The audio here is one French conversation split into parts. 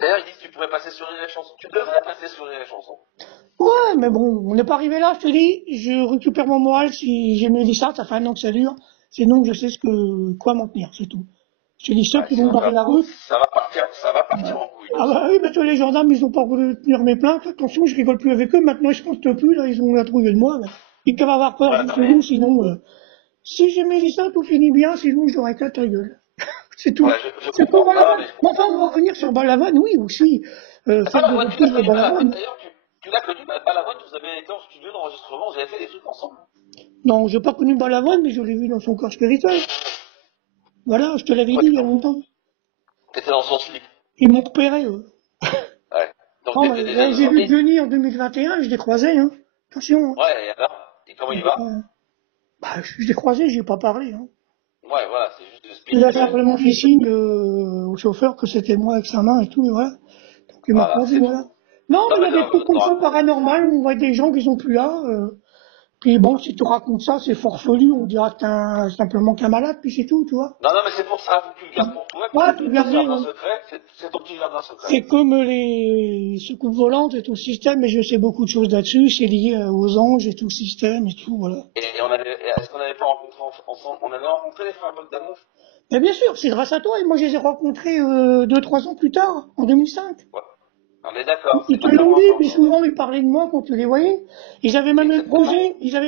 D'ailleurs, ils disent que tu pourrais passer sur les chansons. Tu devrais passer sur les chansons. Ouais, mais bon, on n'est pas arrivé là, je te dis. Je récupère mon moral si j'ai Mélissa, ça fait un an que ça dure. Sinon, je sais quoi m'en tenir, c'est tout. Je te dis, ceux Ouais, qui vont sinon, barrer la route. ça va partir en couille, Ah ça. bah oui, mais toi, les gendarmes, ils ont pas voulu tenir mes plaintes. Attention, je rigole plus avec eux. Maintenant, je pense plus, là, ils ont la trouille de moi. Là. Ils peuvent avoir peur Ouais, du non, nous, sinon, si j'ai Mélissa, tout finit bien, sinon, je leur éclate la gueule. C'est tout. ouais, je C'est pour comprends. Non, Balavoine. mais je Mais enfin, comprends. on va revenir sur Balavoine, oui, aussi. Faire des Balavoine, tu l'as reprises de connu, Balavoine. Balavoine. D'ailleurs, tu l'as connu, Balavoine, vous avez été en studio d'enregistrement, vous avez fait des trucs ensemble. Non, j'ai pas connu Balavoine, mais je l'ai vu dans son corps spirituel. Voilà, je te l'avais Ouais, dit il y a longtemps. t'étais dans son slip. Ils m'ont repéré, eux. Ouais. Donc, Non, t'étais déjà mais, j'ai dedans. vu Johnny en 2021, je l'ai croisé, hein. Attention, hein. Ouais, et alors? Et comment il va? Bah, je l'ai croisé, j'ai pas parlé, hein. Ouais, voilà, c'est juste Il a spirituel. simplement fait signe au chauffeur que c'était moi avec sa main et tout, et voilà. Donc il m'a Voilà, croisé, c'est tout. voilà. Non, Non, mais il y mais a des trucs comme ça paranormal, on voit des gens qui sont plus là. Puis bon, si tu racontes ça, c'est forfelu, on dira que simplement qu'un malade, puis c'est tout, tu vois. non, mais c'est pour ça, faut que tu le gardes pour toi, puis Ouais, c'est tu ton petit regardez, jardin ouais. secret, c'est ton petit jardin secret. C'est comme les soucoupes volantes et tout le système, et je sais beaucoup de choses là-dessus, c'est lié aux anges et tout le système et tout, voilà. Est-ce qu'on n'avait pas rencontré ensemble, on avait rencontré les frères Bogdanov? Mais bien sûr, c'est grâce à toi, et moi je les ai rencontrés 2, 3 ans plus tard, en 2005. Ouais. On est d'accord, Ils c'est te pas comme l'ont dit, ensemble, mais ça. souvent ils parlaient de moi quand tu les voyais. Exactement. Ils avaient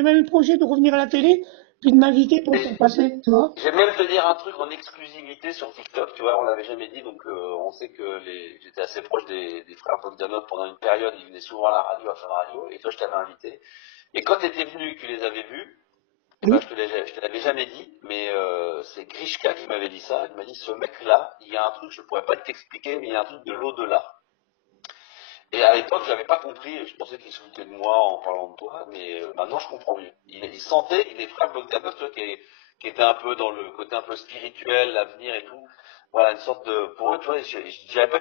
même eu le projet de revenir à la télé, puis de m'inviter pour faire passer, tu vois. Je vais même te dire un truc en exclusivité sur TikTok, tu vois, on l'avait jamais dit, donc on sait que j'étais assez proche des frères Bogdanov pendant une période, ils venaient souvent à la radio, à faire la radio, et toi je t'avais invité. Et quand tu étais venu, que tu les avais vus, eh ben, Oui. je te l'avais jamais dit, mais c'est Grishka qui m'avait dit ça, il m'a dit, ce mec-là, il y a un truc, je pourrais pas t'expliquer, mais il y a un truc de l'au-delà. Et à l'époque, j'avais pas compris, je pensais qu'il se foutait de moi en parlant de toi, mais maintenant je comprends mieux. Il sentait, les frères Bogdanov, tu vois, qui étaient un peu dans le côté un peu spirituel, l'avenir et tout. Voilà, une sorte de, pour eux, tu vois, je dirais pas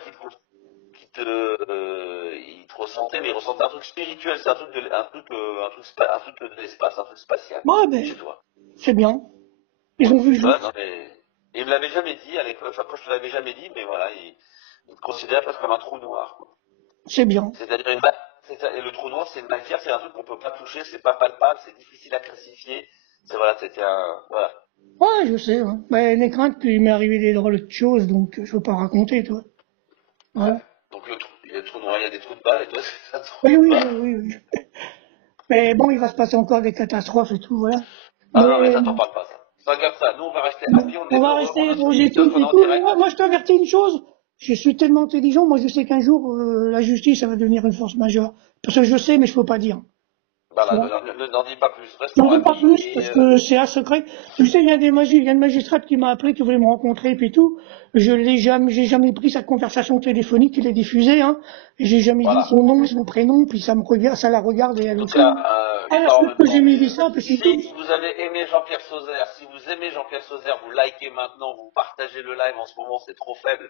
ils te ressentaient, mais ils ressentaient un truc spirituel, c'est un truc de l'espace, un truc spatial, Ouais, ben, chez toi. c'est bien. Ils ont vu Tu vois, juste. non, mais, il me l'avait jamais dit à l'époque, enfin, moi je te l'avais jamais dit, mais voilà, il te considérait presque comme un trou noir, quoi. C'est bien. C'est-à-dire et le trou noir, c'est une matière, c'est un truc qu'on peut pas toucher, c'est pas palpable, c'est difficile à classifier. C'est voilà, c'était un voilà. Ouais, je sais, ouais. Mais les craintes qu'il m'est arrivé des drôles de choses, donc je veux pas raconter, toi. Ouais. Voilà. Donc il y a le trou noir, il y a des trous de balle, et toi c'est un trou Oui, de oui, balle. oui, oui, oui. Mais bon, il va se passer encore des catastrophes et tout, voilà. Ah non, mais Mais ça t'en parle pas, ça. Ça regarde ça. Nous on va rester happy, on on est va heureux, on rester est sur positif TikTok, on est et en tout. Mais direct. moi, je t'avertis une chose. Je suis tellement intelligent, moi je sais qu'un jour, la justice, ça va devenir une force majeure. Parce que je sais, mais je peux pas dire. Tu Voilà, vois. n'en dis pas plus, J'en restons dis pas happy plus et parce que c'est un secret. Tu sais, il y a une magistrate qui m'a appelé, qui voulait me rencontrer, puis tout. J'ai jamais pris cette conversation téléphonique, il est diffusée, hein. Et j'ai jamais dit voilà. son nom, son prénom, puis ça me regarde, ça la regarde et En elle tout aussi. cas, je Elle a parle en su même que temps, j'ai mis mais ça, puis c'est tout. si vous avez aimé Jean-Pierre Sauzère, si vous aimez Jean-Pierre Sauzère, vous likez maintenant, vous partagez le live en ce moment, c'est trop faible.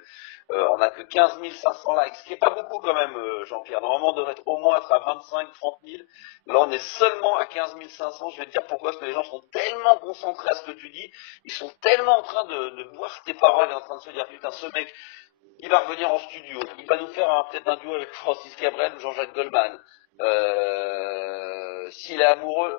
On n'a que 15 500 likes, ce qui est pas beaucoup quand même, Jean-Pierre. Normalement, on devrait au moins être à 25, 30 000. Là, on est seulement à 15 500. Je vais te dire pourquoi, parce que les gens sont tellement concentrés à ce que tu dis, ils sont tellement en train de boire tes paroles et en train de se dire, putain, ce mec, il va revenir en studio. Il va nous faire peut-être un duo avec Francis Cabrel ou Jean-Jacques Goldman. S'il est amoureux,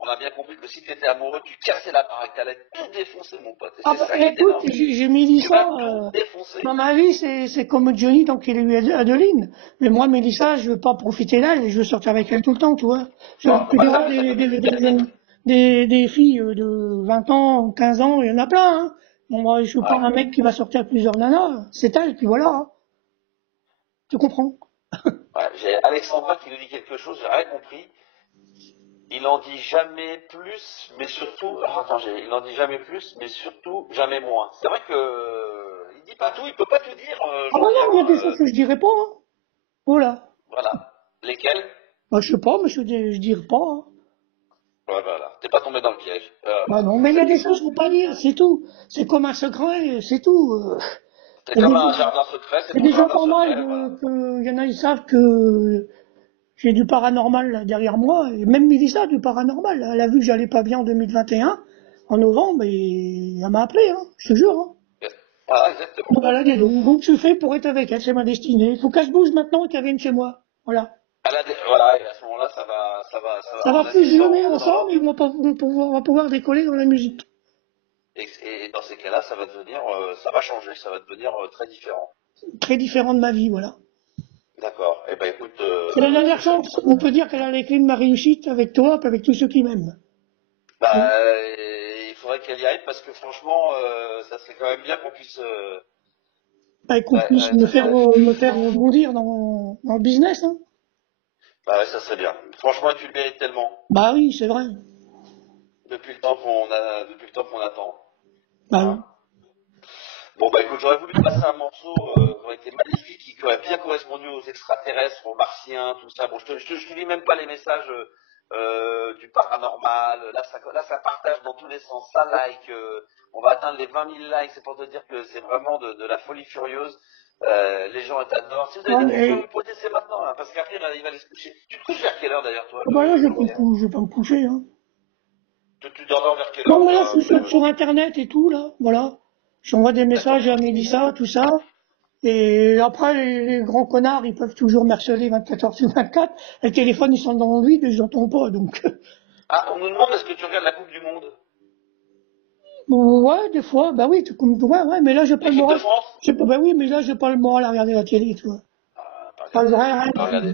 on a bien compris que si tu étais amoureux, tu cassais la baraque. T'allais tout défoncer, mon pote. Et Ah c'est bah, ça qui est écoute, énorme. j'ai mis Tu vas ça, tout défoncer. dans ma vie, c'est comme Johnny tant qu'il a eu Adeline. Mais moi, Mélissa, je veux pas profiter d'elle, je veux sortir avec elle tout le temps, tu vois. Bon, Tu bah, t'as verras vu, ça te met plus d'admin. des filles de 20 ans, 15 ans, il y en a plein, hein. Bon, moi, je veux pas Ouais. un mec qui va sortir avec plusieurs nanas. C'est elle, puis voilà, hein. Tu comprends? Ouais, j'ai Alexandra qui nous dit quelque chose, j'ai rien compris. Il en dit jamais plus, mais surtout, il en dit jamais plus, mais surtout jamais moins. C'est vrai que, il dit pas tout, il peut pas tout dire, Ah bah Jean-Pierre, non, il y a hein, des choses que je dirais pas, hein. Voilà. voilà. Lesquels? Bah, je sais pas, mais je dirais pas, hein. Ouais, voilà. T'es pas tombé dans le piège. Bah non, mais il y a des choses qu'il faut pas dire, c'est tout. C'est comme un secret, c'est tout. C'est Il y a comme des un gens, jardin secret, c'est il y a ton des gens jardin normaux, secret, voilà. il y en a, ils savent que j'ai du paranormal là, derrière moi, et même Mélissa a du paranormal. Elle a vu que j'allais pas bien en 2021, en novembre, et elle m'a appelé, hein, je te jure, hein. Voilà, exactement. Voilà, donc je suis fait pour être avec elle, c'est ma destinée. Il faut qu'elle se bouge maintenant et qu'elle vienne chez moi. Voilà. Voilà, et à ce moment-là, ça va, Ça à va mon avis, ça fusionner va, ensemble et on va pouvoir décoller dans la musique. et dans ces cas-là, ça va changer, ça va devenir très différent. Très différent de ma vie, voilà. D'accord. Eh ben, écoute, C'est la dernière chance. On peut dire qu'elle a les clés de ma réussite avec toi, et avec tous ceux qui m'aiment. bah, il faudrait qu'elle y aille parce que franchement, ça serait quand même bien qu'on puisse, Et qu'on puisse ça serait, me faire rebondir dans le business, hein. bah ouais, ça serait bien. Franchement, tu le mérites tellement Bah oui, c'est vrai. depuis le temps qu'on attend. Bah oui. Hein. Bon, bah écoute, j'aurais voulu passer un morceau qui aurait été magnifique, qui aurait bien correspondu aux extraterrestres, aux martiens, tout ça. Bon, je te lis même pas les messages du paranormal. Là, ça partage dans tous les sens. Ça like, on va atteindre les 20 000 likes. C'est pour te dire que c'est vraiment de la folie furieuse. Les gens adorent. Si vous avez Ouais, des questions à et, me poser, c'est maintenant, hein, parce qu'après, il va aller se coucher. Tu te couches vers quelle heure d'ailleurs, toi, bah là, Jean-Pierre? je vais pas me coucher, hein. Tu t'endors vers quelle heure, Non, mais là, toi, je suis sur Internet et tout, là, voilà. J'envoie des D'accord. messages à Mélissa, tout ça. Et après, les grands connards, ils peuvent toujours m'harceler 24 heures sur 24. Les téléphones, ils sont dans le vide et je n'entends pas, donc. Ah, on nous demande est-ce que tu regardes la Coupe du Monde? Ouais, des fois, bah oui, ouais, mais là, j'ai pas le L'équipe de moral. France? Bah oui, mais là, j'ai pas le moral à regarder la télé, tu vois. Pas Pas le regarder. vrai, Pas hein. regarder.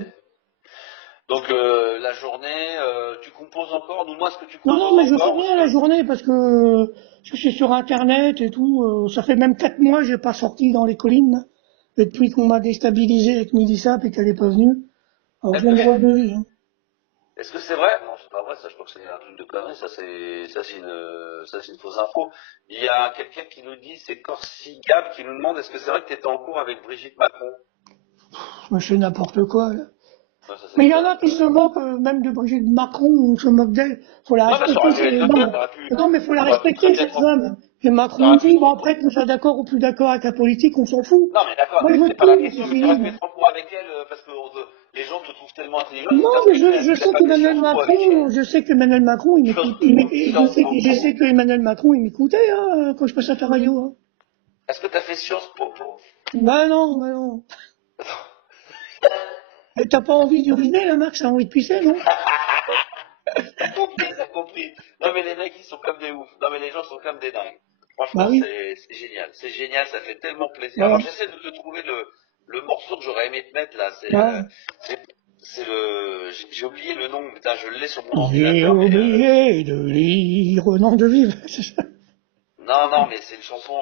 Donc la journée, tu composes encore. Nous, moi, est-ce que tu Non, non, composes mais je fais encore ou est-ce rien la que... journée parce que je suis sur Internet et tout. Ça fait même 4 mois que j'ai pas sorti dans les collines. Et depuis qu'on m'a déstabilisé avec Mélissa et qu'elle est pas venue. Alors, je viens de revenir, hein. Est-ce que c'est vrai? Non, c'est pas vrai. Ça, je crois que c'est un truc de connerie. Ça, c'est une fausse info. Il y a quelqu'un qui nous dit, c'est Corsigab qui nous demande, est-ce que c'est vrai que tu étais en cours avec Brigitte Macron? Je fais n'importe quoi, là. Non, ça, c'est Mais des il y en a conneries. qui se moquent, même de Brigitte Macron, on se moque d'elle. Faut la Non, mais ça respecter, aurait pu être le cas. non, mais faut la T'aurais pu très respecter, bien cette être en cours. femme. Et Macron T'aurais pu dit, être bon, en après, cours. qu'on soit d'accord ou plus d'accord avec la politique, on s'en fout. Non, mais d'accord, Moi, je c'est pas la veux tout, c'est question, mais tu aurais fini, pu moi. être en cours avec elle parce que les gens te trouvent tellement intelligent, ils Non, disent, putain, mais ce mec, je il a sais pas fait qu'Emmanuel Sciences Po avec Macron, elle. je sais qu'Emmanuel Macron, il m'écoute, Sciences Po. je sais qu'Emmanuel Macron, il m'écoutait, hein, quand je passais à ta radio, hein. Est-ce que tu as fait Sciences Po? Bah non, bah non. Et t'as pas envie d'uriner, là, Max, t'as envie de pisser, non? T'as compris, t'as compris. Non, mais les mecs, ils sont comme des oufs. Non, mais les gens sont comme des dingues. Bah Franchement, oui. c'est génial. C'est génial, ça fait tellement plaisir. Voilà. Alors, j'essaie de te trouver le morceau que j'aurais aimé te mettre là. Bah, C'est, j'ai oublié le nom, putain, je l'ai sur mon j'ai ordinateur, mais oublié de lire Nom de Vivre. non, non, mais c'est une chanson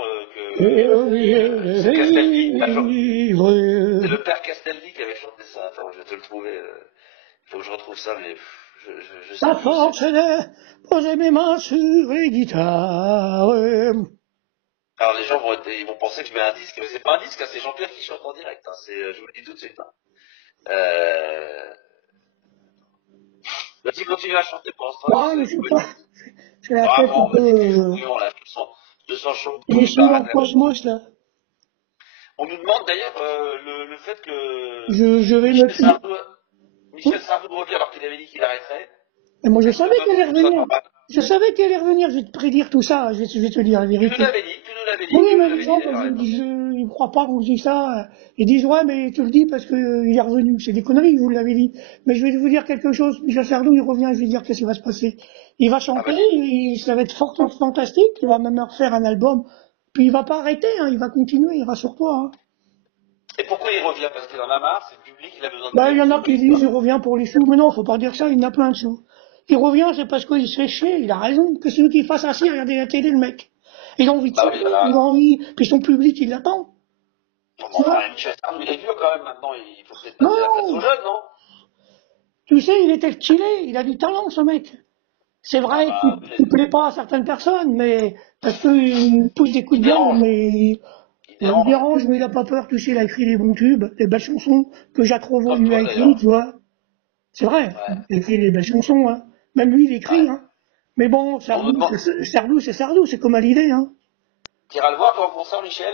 J'ai oublié de c'est Castaldi. C'est vivre. le père Castaldi qui avait chanté ça. Attends, je vais te le trouver. Il faut que je retrouve ça, mais je sais La plus où c'est. force est de poser mes mains sur les guitares. Alors les gens ils vont penser que je mets un disque, mais c'est pas un disque, hein, c'est Jean-Pierre qui chante en direct. Hein, je vous le dis tout de suite. Hein. Vas-y, continue à chanter pour l'instant. Ah, mais je sais pas. J'ai la tête un Vraiment, peu, vas-y, t'es chaud bouillant là. Je te sens chaud je bouillant. suis dans le cosmos, là. On nous demande d'ailleurs le fait que Je vais me Michel filer. Sardou, Michel Sardou revient alors qu'il avait dit qu'il arrêterait. Et moi, je Est-ce que savais toi qu'elle tu allait trouves ça revenir. normal? Je savais qu'elle allait revenir. Je vais te prédire tout ça. Je vais te dire la Tu nous vérité. l'avais dit, tu nous l'avais dit, Oui, tu nous mais les l'avais dit gens, d'ailleurs. ils ne croient pas qu'on dit ça. Ils disent, ouais, mais tu le dis parce qu'il est revenu. C'est des conneries, vous l'avez dit. Mais je vais vous dire quelque chose. Michel Sardou, il revient, je vais dire qu'est-ce qui va se passer. Il va Ah chanter, vas-y. ça va être fort fantastique. Il va même refaire un album. Puis il va pas arrêter, hein, il va continuer, rassure-toi, hein. Et pourquoi il revient? Parce qu'il en a marre, c'est le public, il a besoin de Bah, il y en a plus. qui disent, il revient pour les sous. Mais non, faut pas dire ça, il y en a plein de sous. Il revient, c'est parce qu'il se fait chier, il a raison. Que c'est lui qui fasse assis, regarder la télé, le mec. Il a envie de Bah ça, oui, il a voilà. envie, puis son public, il l'attend. Bon, Tu vois? enfin, Michel Sardou, il est vieux quand même maintenant, il faut peut-être passer la place aux Non! jeunes, non? Tu sais, il était stylé, il a du talent, ce mec. C'est Ah vrai bah, qu'il plaît pas à certaines personnes, mais parce qu'il pousse des coups il de gueule, dérange, mais il il dérange. dérange, mais il a pas peur, tu sais, il a écrit des bons tubes, des belles chansons que Jacques Revaux Comme lui a toi écrites, d'ailleurs. tu vois. C'est vrai, Ouais, il a écrit des belles chansons, hein. Même lui, il écrit, ouais. hein. Mais bon, On nous demande, Sardou, c'est comme à l'idée, hein. t'iras le voir toi en concert, Michel?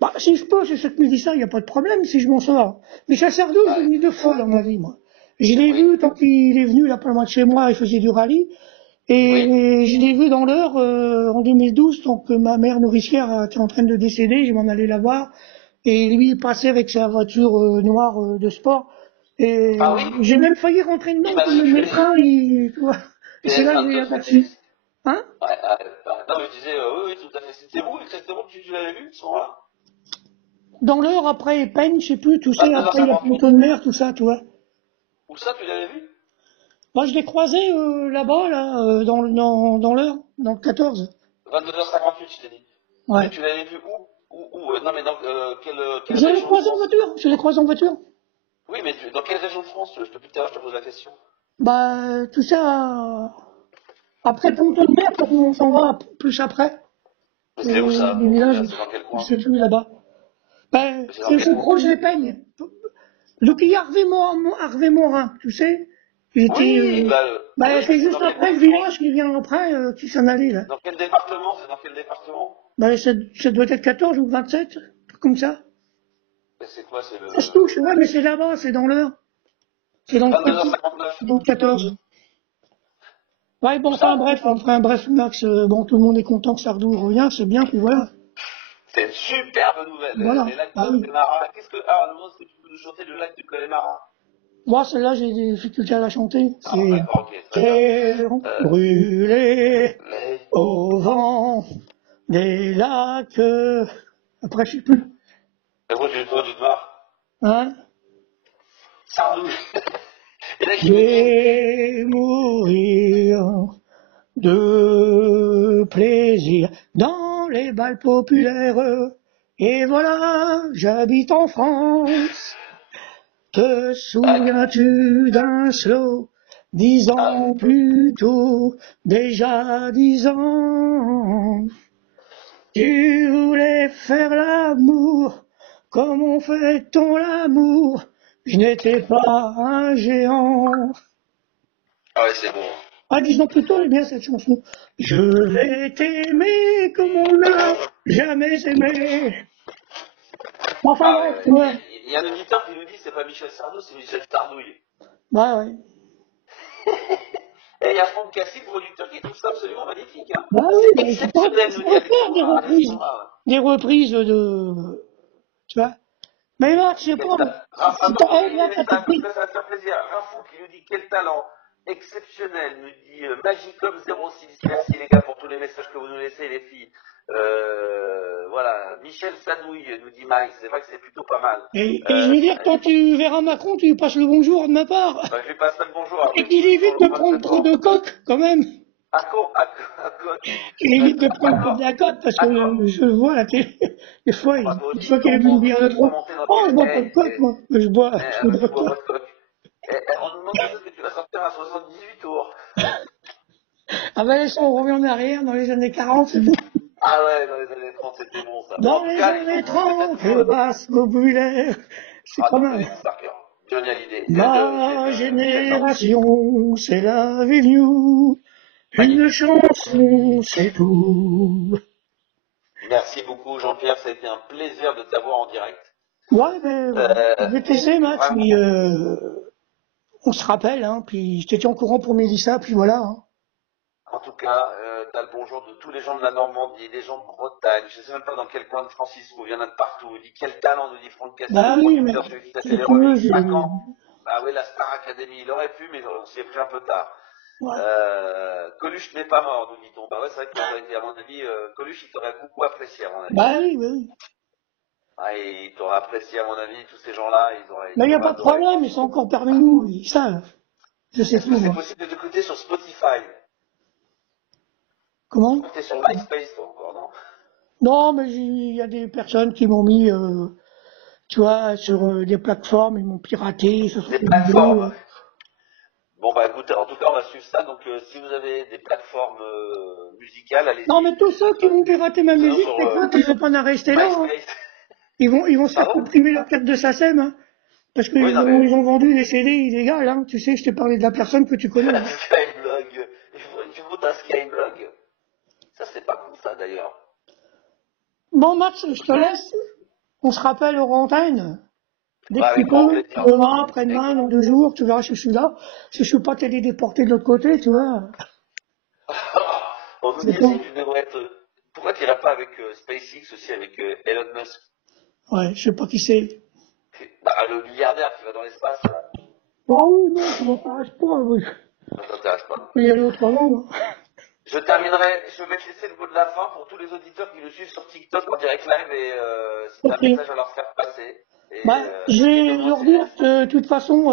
Bah, si je peux, c'est ce que me dit ça, il n'y a pas de problème si je m'en sors. Mais Sardou, je l'ai Ouais, vu deux fois dans ma vie, moi. Je l'ai oui. vu quand il est venu, là, pas loin de chez moi, il faisait du rallye. Oui. Et je l'ai vu dans l'heure en 2012, donc ma mère nourricière était en train de décéder, je m'en allais la voir, et lui il passait avec sa voiture noire de sport, et Ah oui, j'ai même failli rentrer dedans comme le immatriculé. médecin, tu vois, et c'est PN là que j'ai eu un 29 taxi. Métis. Hein? Ouais, ouais. Non, mais je disais, oui, oui, tout à fait. C'était où exactement que tu l'avais vu, ce moment-là? Dans l'heure, après Peigne, je sais plus, tu sais, après il y a 22h58. Ponton de Mer, tout ça, tu vois. Où ça, tu l'avais vu? Moi je l'ai croisé là-bas, là, dans l'heure, dans le 14. 22h58, je t'ai dit. Mais Ouais. tu l'avais vu où? Non, mais dans quelle Je l'ai région de croisé en France? voiture, je l'ai croisé en voiture. Oui, mais dans quelle région de France? Depuis tout à l'heure, je te pose la question. Bah, tout ça, après Ponton de Mer, quand on s'en va plus après, Mais c'est où ça, des Ponton de villages, Mer? C'est dans quel je coin? sais plus là-bas. Ben, Mais c'est dans c'est quel c'est coin? proche des Peignes. Donc il y a Harvey Morin, tu sais. Il était, Oui, bah, ben, oui, mais c'est c'est juste dans quel après le département? village qui vient après, qui s'en allait, là. Dans quel département? C'est dans quel département? Ben, ça doit être 14 ou 27, un truc comme ça. Mais c'est quoi? C'est Ça se touche, le ouais, mais c'est là-bas, c'est dans l'heure. C'est dans le 14. 22h59. Dans le 14. Ouais, bon, Où enfin ça? bref, on fait un bref max. Bon, tout le monde est content que Sardou revient, c'est bien, puis voilà. C'est une superbe nouvelle. Voilà. Les lacs Ah de oui. Connemara. Est-ce que tu peux nous chanter le lac de Connemara? Moi, celle-là, j'ai des difficultés à la chanter. Ah, C'est d'accord, ok, très bien. terre Euh, brûlée les... au vent des lacs. Après, je sais plus. Et moi, tu te marres. Hein? Sardou. Et là, qui me dit, Et mourir de plaisir dans les balles populaires. Et voilà, j'habite en France. Te ah, souviens-tu d'un slow 10 ans ah, plus tôt, déjà 10 ans, tu voulais faire l'amour comme on fait ton l'amour, je n'étais pas un géant. ah ouais, c'est bon. Ah, 10 ans plus tôt, elle est bien cette chanson. Je vais t'aimer comme on n'a jamais aimé. Enfin Ah ouais, bref, ouais. Il y, a, ouais. il y a un auditeur qui nous dit c'est pas Michel Sardou, c'est Michel Sardouille. Bah ouais. Et il y a Franck Cassis, le producteur, qui trouve ça absolument magnifique. Hein. Bah oui, C'est mais exceptionnel, je nous dit pourrais faire des Alexandra. reprises. Des reprises de, tu vois. Mais là, je sais pas, si Attends, je vais là, lire t'as ça, comme compris. ça va te faire plaisir. Rafou qui nous dit quel talent exceptionnel, nous dit Magicom06. Merci les gars pour tous les messages que vous nous laissez, les filles. Voilà, Michel Sadouille nous dit Mike, c'est vrai que c'est plutôt pas mal. Et je veux dire, quand tu verras Macron, tu lui passes le bonjour de ma part. Bah, je lui passe le bonjour, alors Et oui, qu'il sur évite le de point de prendre trop secours. de coques, quand même. À côte. Qu'il évite de prendre trop de D'accord. la coque, parce que D'accord. je le vois à la télé. Des fois, Bah, une fois qu'il a bu moi une bière de aussi, trop. commenter notre Oh, je bois pas de émission. coque, moi. Je bois Tu bois pas. pas de coke. On nous demande quand est-ce que tu vas sortir à 78 tours. Ah ben, ça, on revient en arrière, dans les années 40, c'est bon. Ah ouais, dans les années 30, c'était bon ça. Bon, Dans en tout les cas, les gens années qui nous mettent 30, le basse populaire. C'est Ah, pas tu mal. connais tout par cœur. Johnny Hallyday. Ma J'adore. génération, c'est la New. Une Magnifique. chanson, c'est tout. Merci beaucoup, Jean-Pierre. Ça a été un plaisir de t'avoir en direct. Ouais, ben, je vais te laisser, Max, Vraiment. puis on se rappelle, hein, puis je te tiens au courant pour Mélissa, puis voilà. Hein. En tout cas, t'as le bonjour de tous les gens de la Normandie, des gens de Bretagne. Je sais même pas dans quel coin de France ils se trouvent. Il y en a de partout. Il dit quel talent, nous dit Franck Cassis, le Bah oui, mais producteur, celui qui t'a fait si les tu veux, remixes. À quand? Bah oui, la Star Academy. Il aurait pu, mais on s'y est pris un peu tard. ouais. Coluche n'est pas mort, nous dit-on. Bah ouais, c'est vrai qu'il aurait été, à mon avis, Coluche, il t'aurait beaucoup apprécié, à mon avis. Bah oui, oui. Ah, il t'aurait apprécié, à mon avis, tous ces gens-là, Mais il ils n'y a t'auraient pas de adoré. problème, ils sont encore parmi nous, ils savent. Je sais Est-ce que tout, c'est moi. possible de t'écouter sur Spotify? Je Comment? crois que t'es sur MySpace, toi, encore, non? Non, mais il y a des personnes qui m'ont mis, tu vois, sur des plateformes, ils m'ont piraté, ils se sont Des fait du boulot. plateformes. Bon, bah écoute, en tout cas, on va suivre ça. Donc, si vous avez des plateformes musicales, Non, allez-y. mais tous ceux qui vont pirater ma Sinon, musique, sur les potes, ils vont pas en rester là. Hein. MySpace. Ils vont se faire Pardon? comprimer leur carte de SACEM, hein, parce Oui, non, qu'ils mais ont vendu des CD illégales. Hein. Tu sais, je t'ai parlé de la personne que tu connais. Hein. Skyblog. Tu montes un Skyblog. Ça, c'est pas cool, ça, d'ailleurs. Bon, Max, je te laisse. On se rappelle aux antennes. Dès que Bah, tu avec grand peux, plaisir. demain, après-demain, dans 2 jours, tu verras si je suis là. Si je suis pas téléporté de l'autre côté, tu vois. On nous C'est dit bon. aussi que tu devrais être. Pourquoi tu n'irais pas avec SpaceX aussi, avec Elon Musk? Ouais, je sais pas qui c'est. Bah, le milliardaire qui va dans l'espace, là. Ah oui, non, ça m'intéresse pas, oui. Ça t'intéresse pas. Je peux y aller autrement, hein. Je terminerai, je vais te laisser le mot de la fin pour tous les auditeurs qui le suivent sur TikTok en direct live et si tu as un Ok. message à leur faire passer. Bah, je Et vais leur commencer. dire que, de toute façon,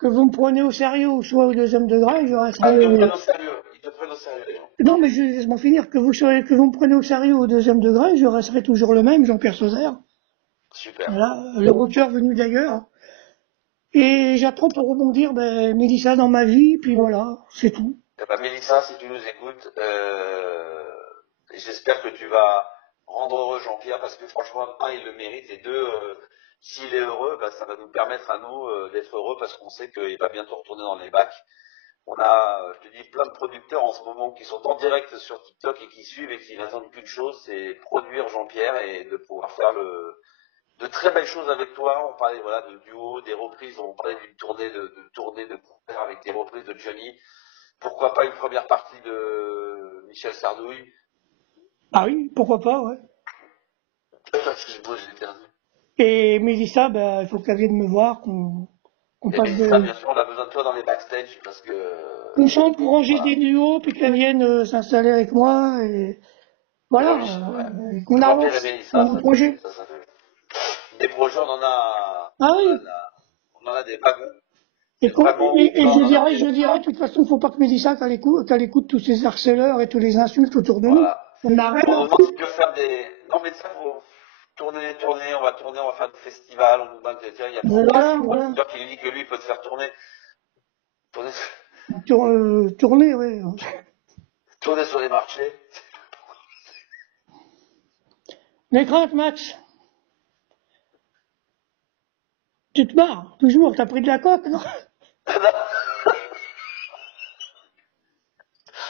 que vous me prenez au sérieux, soit au deuxième degré, je Ah, ils te resterai. prennent au sérieux. Ils te prennent au sérieux, les gens. Non, mais je laisse-moi finir. Que vous me prenez au sérieux au deuxième degré, je resterai toujours le même, Jean-Pierre Sauzet. Super. Voilà, le rocker venu d'ailleurs. Et j'apprends pour rebondir, ben, Mélissa dans ma vie, puis voilà, c'est tout. Eh ben, Mélissa, si tu nous écoutes, j'espère que tu vas rendre heureux Jean-Pierre parce que franchement, un, il le mérite et deux, s'il est heureux, ben, ça va nous permettre à nous d'être heureux parce qu'on sait qu'il va bientôt retourner dans les bacs. On a, je te dis, plein de producteurs en ce moment qui sont en direct sur TikTok et qui suivent et qui n'attendent qu'une chose, c'est produire Jean-Pierre et de pouvoir faire de très belles choses avec toi. On parlait voilà de duo, des reprises, on parlait d'une tournée de concert avec des reprises de Johnny. Pourquoi pas une première partie de Michel Sardouille? Ah oui, pourquoi pas, ouais. Excuse-moi, j'ai perdu. Et Mélissa, ben, il faut qu'elle vienne me voir, qu'on Et passe Mélissa, de, bien sûr, on a besoin de toi dans les backstage parce que qu'on chante pour ranger voilà. des duos, puis qu'elle vienne s'installer avec moi, et Eh ben voilà, oui, ouais. qu'on Jean-Pierre et avance dans Mélissa, nos projets. ça fait. Des projets, Ah oui, on en a des wagons. et, Des wagons, et on en a je dirais, de toute façon, faut pas que Mélissa, qu'elle écoute tous ces harceleurs et tous les insultes autour de nous. voilà. On n'a rien On à nous demande si tu veux faire des. Non, mais ça, faut tourner, on va faire des festivals. On nous demande, tiens, il y a voilà, un voilà. producteur qui lui dit que lui, il peut te faire tourner, Tourner, oui. tourner sur les marchés. Les craintes, Max, tu te marres, toujours, t'as pris de la coque, non?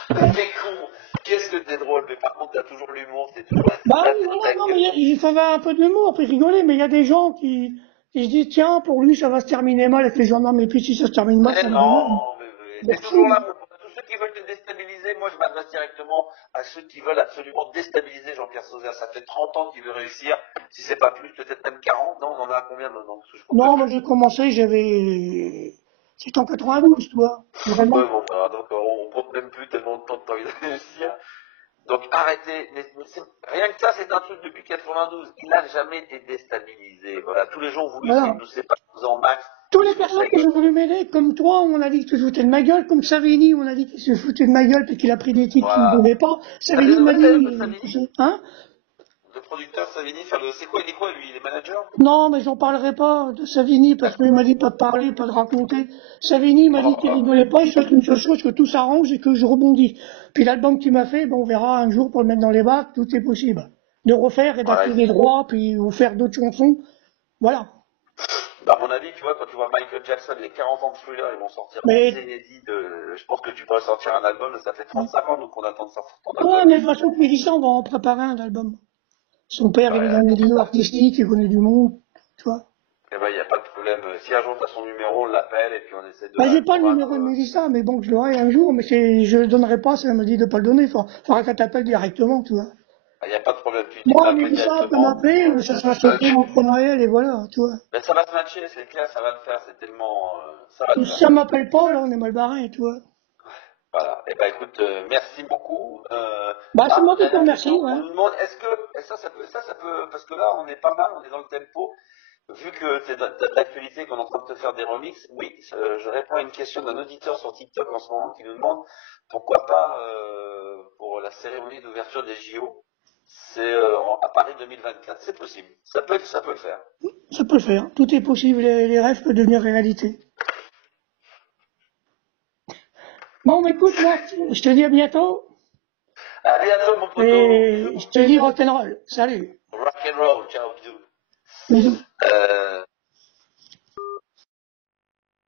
T'es con. Qu'est-ce que t'es drôle, mais par contre, t'as toujours l'humour, t'es toujours Bah la oui, tête voilà, ta non, mais gueule. il faut avoir un peu d'humour, puis rigoler, mais il y a des gens qui se disent, tiens, pour lui, ça va se terminer mal avec les gendarmes, et puis si ça se termine mal, Mais ça me va mal. non, mais t'es toujours Merci. là pour tous ceux qui veulent te déstabiliser. Moi, je m'adresse directement à ceux qui veulent absolument déstabiliser Jean-Pierre Sauzet. Ça fait 30 ans qu'il veut réussir. Si c'est pas plus, peut-être même 40. Non, on en a combien maintenant? Parce que je compte même Non, moi plus. j'ai commencé, c'était en 92, toi, Ouais, vraiment. bon, bah, donc on compte même plus tellement de temps de temps il a réussi. Donc arrêtez. Rien que ça, c'est un truc depuis 92. Il n'a jamais été déstabilisé. Voilà, tous les gens ont voulu essayer de Voilà. nous séparer en max. Toutes Il les se fout de personnes sa qui gueule. ont voulu m'aider, comme toi, on a dit que tu te foutais de ma gueule, comme Savini, on a dit qu'il se foutait de ma gueule, puis qu'il a pris des titres qu'il ne Voilà. devait pas. T'as des Savini m'a nouvelles d'ailleurs de dit, Savini? hein? Le producteur Savini, c'est quoi, il est quoi lui? Il est manager? Non, mais j'en parlerai pas de Savini parce qu'il m'a dit pas de parler, pas de raconter. Savini m'a dit qu'il Oh, rigolait pas, il souhaite une seule chose, que tout s'arrange et que je rebondis. Puis l'album qu'il m'a fait, ben, on verra un jour pour le mettre dans les bacs, tout est possible. De refaire, voilà. rédacter des droits, puis ou faire d'autres chansons. Voilà. Bah, à mon avis, tu vois, quand tu vois Michael Jackson, les 40 ans de Thriller, ils vont sortir Mais, 10 inédits je pense que tu pourrais sortir un album, ça fait 35 ans, donc on attend de sortir ton ouais, album. mais de toute façon, Mélissa, on va en préparer un album. Son père, il est dans Bah, le milieu artistique, il connaît du monde, tu vois. eh ben, il n'y a pas de problème. Si un jour tu as son numéro, on l'appelle et puis on essaie de Ben, la j'ai pas le convaincre. numéro de Mélissa, mais bon, je l'aurai un jour, mais je le donnerai pas, ça me dit de pas le donner. Faudra qu'elle t'appelle directement, tu vois. Il n'y a pas de problème. Tu peux Moi, m'appeler Mélissa, elle peut directement. m'appeler, ça sera sauté entre Noël, et voilà, tu vois. Mais ça va se matcher, c'est clair, ça va le faire. C'est tellement. Ça va le Si faire. ça m'appelle pas, là, on est mal barré, tu vois. Voilà. Eh ben écoute, merci beaucoup. Bah, c'est moi qui te Dernière remercie, question, on ouais. nous demande est-ce que et ça peut parce que là on est pas mal, on est dans le tempo. Vu que c'est d'actualité qu'on est en train de te faire des remixes, oui, je réponds à une question d'un auditeur sur TikTok en ce moment qui nous demande pourquoi pas pour la cérémonie d'ouverture des JO, c'est à Paris 2024, c'est possible, ça peut le faire. Ça peut le faire. Tout est possible, les rêves peuvent devenir réalité. Bon, bah, écoute, moi, je te dis à bientôt, À bientôt mon poteau, et je te dis rock'n'roll. Salut. rock and roll, ciao, bisous. Bisous. Euh,